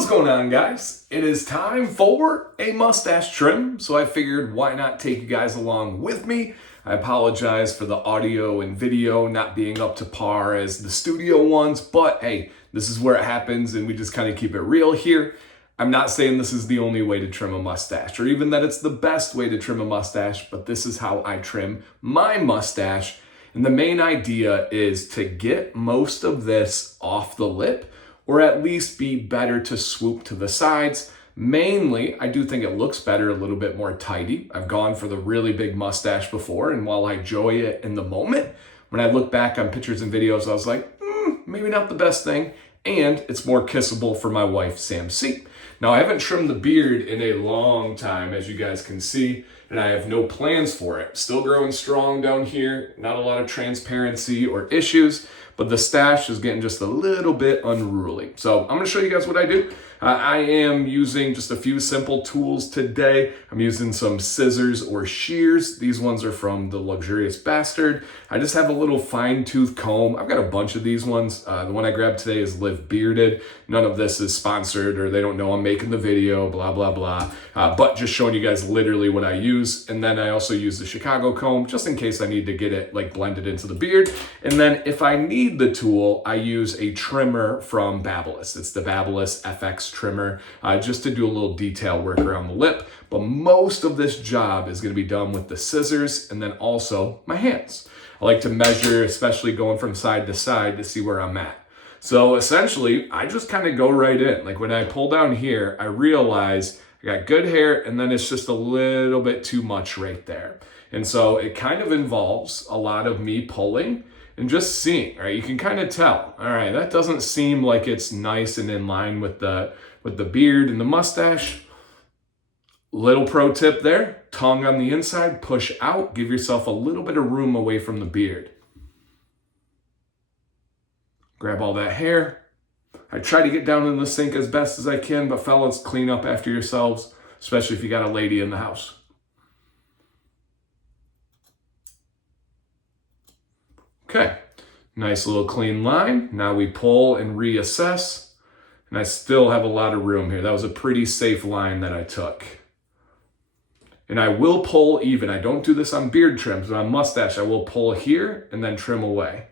What's going on, guys? It is time for a mustache trim, so I figured why not take you guys along with me. I apologize for the audio and video not being up to par as the studio ones, but hey, this is where it happens and we just kind of keep it real here. I'm not saying this is the only way to trim a mustache or even that it's the best way to trim a mustache, but this is how I trim my mustache. And the main idea is to get most of this off the lip, or at least be better to swoop to the sides. Mainly, I do think it looks better, a little bit more tidy. I've gone for the really big mustache before, and while I enjoy it in the moment, when I look back on pictures and videos, I was like, maybe not the best thing, and it's more kissable for my wife, Sam C. Now, I haven't trimmed the beard in a long time, as you guys can see, and I have no plans for it. Still growing strong down here, not a lot of transparency or issues, but the stash is getting just a little bit unruly. So I'm gonna show you guys what I do. I am using just a few simple tools today. I'm using some scissors or shears. These ones are from the Luxurious Bastard. I just have a little fine tooth comb. I've got a bunch of these ones. The one I grabbed today is Live Bearded. None of this is sponsored or they don't know I'm making the video, blah, blah, blah. But just showing you guys literally what I use. And then I also use the Chicago comb just in case I need to get it like blended into the beard. And then if I need the tool, I use a trimmer from Babyliss. It's the Babyliss FX trimmer, just to do a little detail work around the lip. But most of this job is going to be done with the scissors and then also my hands. I like to measure, especially going from side to side, to see where I'm at. So essentially, I just kind of go right in. Like when I pull down here, I realize I got good hair and then it's just a little bit too much right there. And so it kind of involves a lot of me pulling and just seeing, right? You can kind of tell, all right, that doesn't seem like it's nice and in line with the beard and the mustache. Little pro tip there, tongue on the inside, push out, give yourself a little bit of room away from the beard. Grab all that hair. I try to get down in the sink as best as I can, but fellas, clean up after yourselves, especially if you got a lady in the house. Okay, nice little clean line. Now we pull and reassess, and I still have a lot of room here. That was a pretty safe line that I took. And I will pull even. I don't do this on beard trims, but on mustache, I will pull here and then trim away.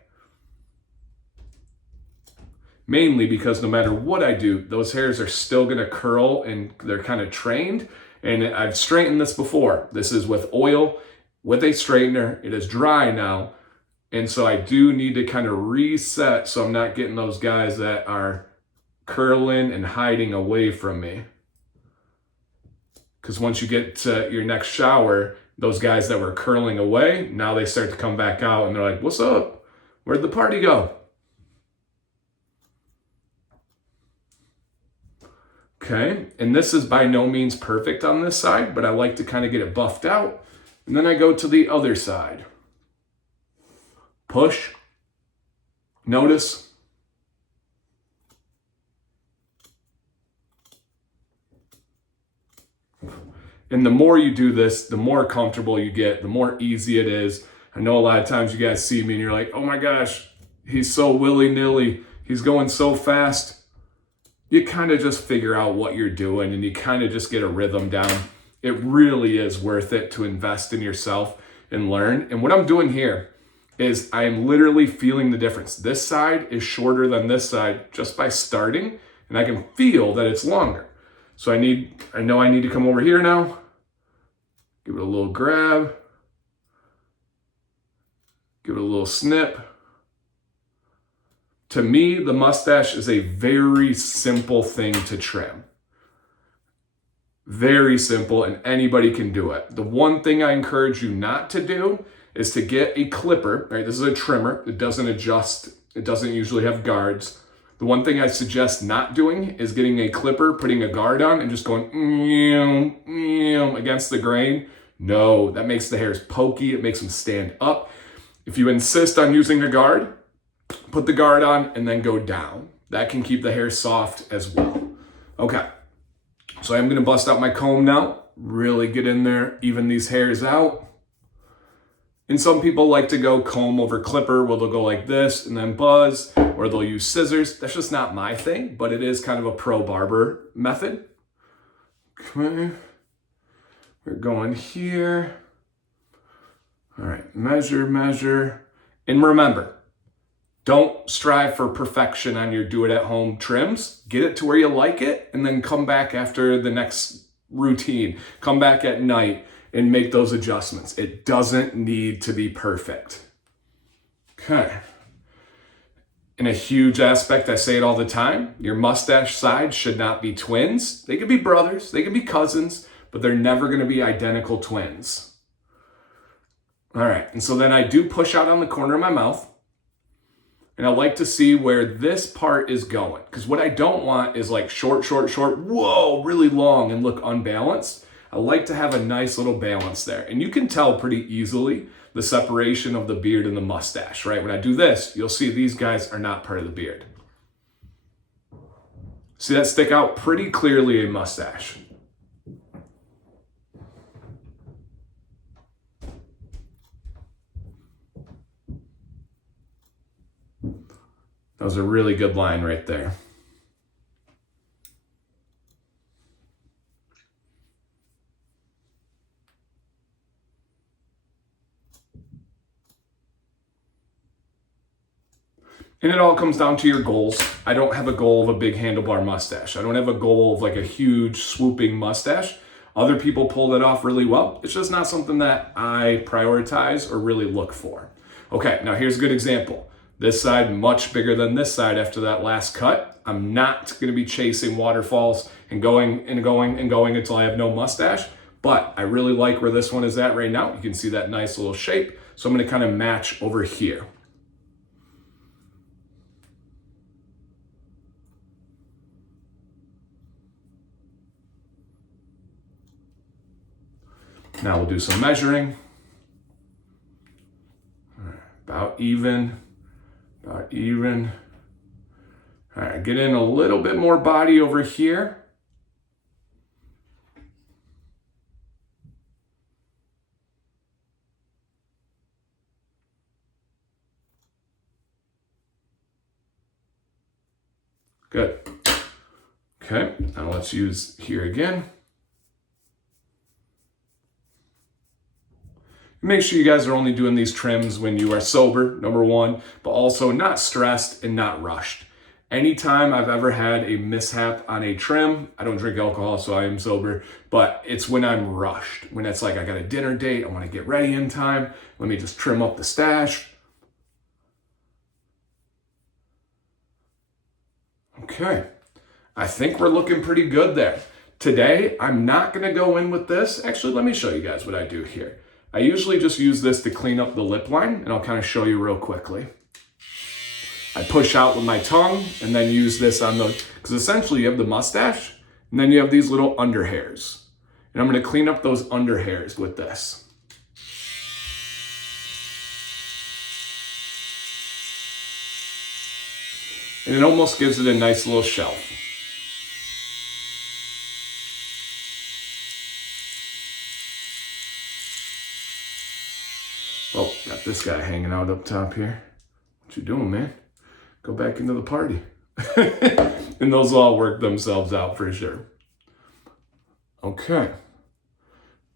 Mainly because no matter what I do, those hairs are still gonna curl and they're kind of trained. And I've straightened this before. This is with oil, with a straightener. It is dry now. And so I do need to kind of reset so I'm not getting those guys that are curling and hiding away from me. Because once you get to your next shower, those guys that were curling away, now they start to come back out and they're like, what's up? Where'd the party go? Okay, and this is by no means perfect on this side, but I like to kind of get it buffed out. And then I go to the other side. Push, notice, and the more you do this, the more comfortable you get, the more easy it is. I know a lot of times you guys see me and you're like, oh my gosh, he's so willy-nilly, he's going so fast. You kind of just figure out what you're doing and you kind of just get a rhythm down. It really is worth it to invest in yourself and learn. And what I'm doing here is I am literally feeling the difference. This side is shorter than this side just by starting, and I can feel that it's longer. So I know I need to come over here now, give it a little grab, give it a little snip. To me, the mustache is a very simple thing to trim. Very simple, and anybody can do it. The one thing I encourage you not to do is to get a clipper, right? This is a trimmer. It doesn't adjust. It doesn't usually have guards. The one thing I suggest not doing is getting a clipper, putting a guard on, and just going against the grain. No, that makes the hairs pokey. It makes them stand up. If you insist on using a guard, put the guard on and then go down. That can keep the hair soft as well. Okay, so I'm gonna bust out my comb now, really get in there, even these hairs out. And some people like to go comb over clipper where they'll go like this and then buzz, or they'll use scissors. That's just not my thing, but it is kind of a pro barber method. Okay, we're going here. All right, measure, measure. And remember, don't strive for perfection on your do-it-at-home trims. Get it to where you like it, and then come back after the next routine. Come back at night and make those adjustments. It doesn't need to be perfect. Okay. And a huge aspect, I say it all the time, your mustache sides should not be twins. They could be brothers, they could be cousins, but they're never gonna be identical twins. All right, and so then I do push out on the corner of my mouth, and I like to see where this part is going, because what I don't want is like short, short, short, whoa, really long and look unbalanced. I like to have a nice little balance there. And you can tell pretty easily the separation of the beard and the mustache, right? When I do this, you'll see these guys are not part of the beard. See that stick out pretty clearly a mustache. That was a really good line right there. And it all comes down to your goals. I don't have a goal of a big handlebar mustache. I don't have a goal of like a huge swooping mustache. Other people pull that off really well. It's just not something that I prioritize or really look for. Okay, now here's a good example. This side much bigger than this side after that last cut. I'm not gonna be chasing waterfalls and going and going and going until I have no mustache, but I really like where this one is at right now. You can see that nice little shape. So I'm gonna kind of match over here. Now we'll do some measuring. About even, about even. All right, get in a little bit more body over here. Good. Okay, now let's use here again. Make sure you guys are only doing these trims when you are sober, number one, but also not stressed and not rushed. Anytime I've ever had a mishap on a trim, I don't drink alcohol, so I am sober, but it's when I'm rushed. When it's like I got a dinner date, I want to get ready in time, let me just trim up the stash. Okay, I think we're looking pretty good there. Today, I'm not gonna go in with this. Actually, let me show you guys what I do here. I usually just use this to clean up the lip line, and I'll kind of show you real quickly. I push out with my tongue and then use this on the, because essentially you have the mustache, and then you have these little under hairs. And I'm gonna clean up those under hairs with this. And it almost gives it a nice little shelf. Oh, got this guy hanging out up top here. What you doing, man? Go back into the party. And those will all work themselves out for sure. Okay.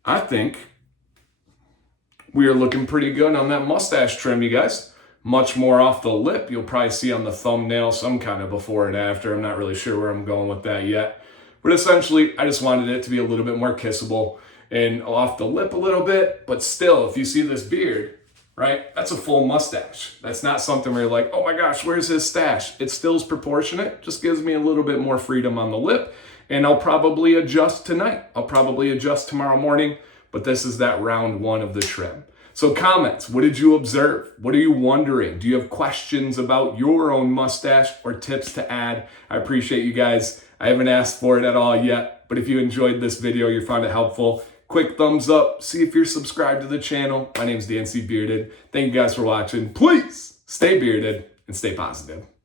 I think we are looking pretty good on that mustache trim, you guys. Much more off the lip. You'll probably see on the thumbnail some kind of before and after. I'm not really sure where I'm going with that yet. But essentially, I just wanted it to be a little bit more kissable and off the lip a little bit, but still, if you see this beard, right, that's a full mustache. That's not something where you're like, oh my gosh, where's his stash? It still's proportionate, just gives me a little bit more freedom on the lip, and I'll probably adjust tonight. I'll probably adjust tomorrow morning, but this is that round one of the trim. So comments, what did you observe? What are you wondering? Do you have questions about your own mustache or tips to add? I appreciate you guys. I haven't asked for it at all yet, but if you enjoyed this video, you found it helpful, quick thumbs up. See if you're subscribed to the channel. My name's DNC Bearded. Thank you guys for watching. Please stay bearded and stay positive.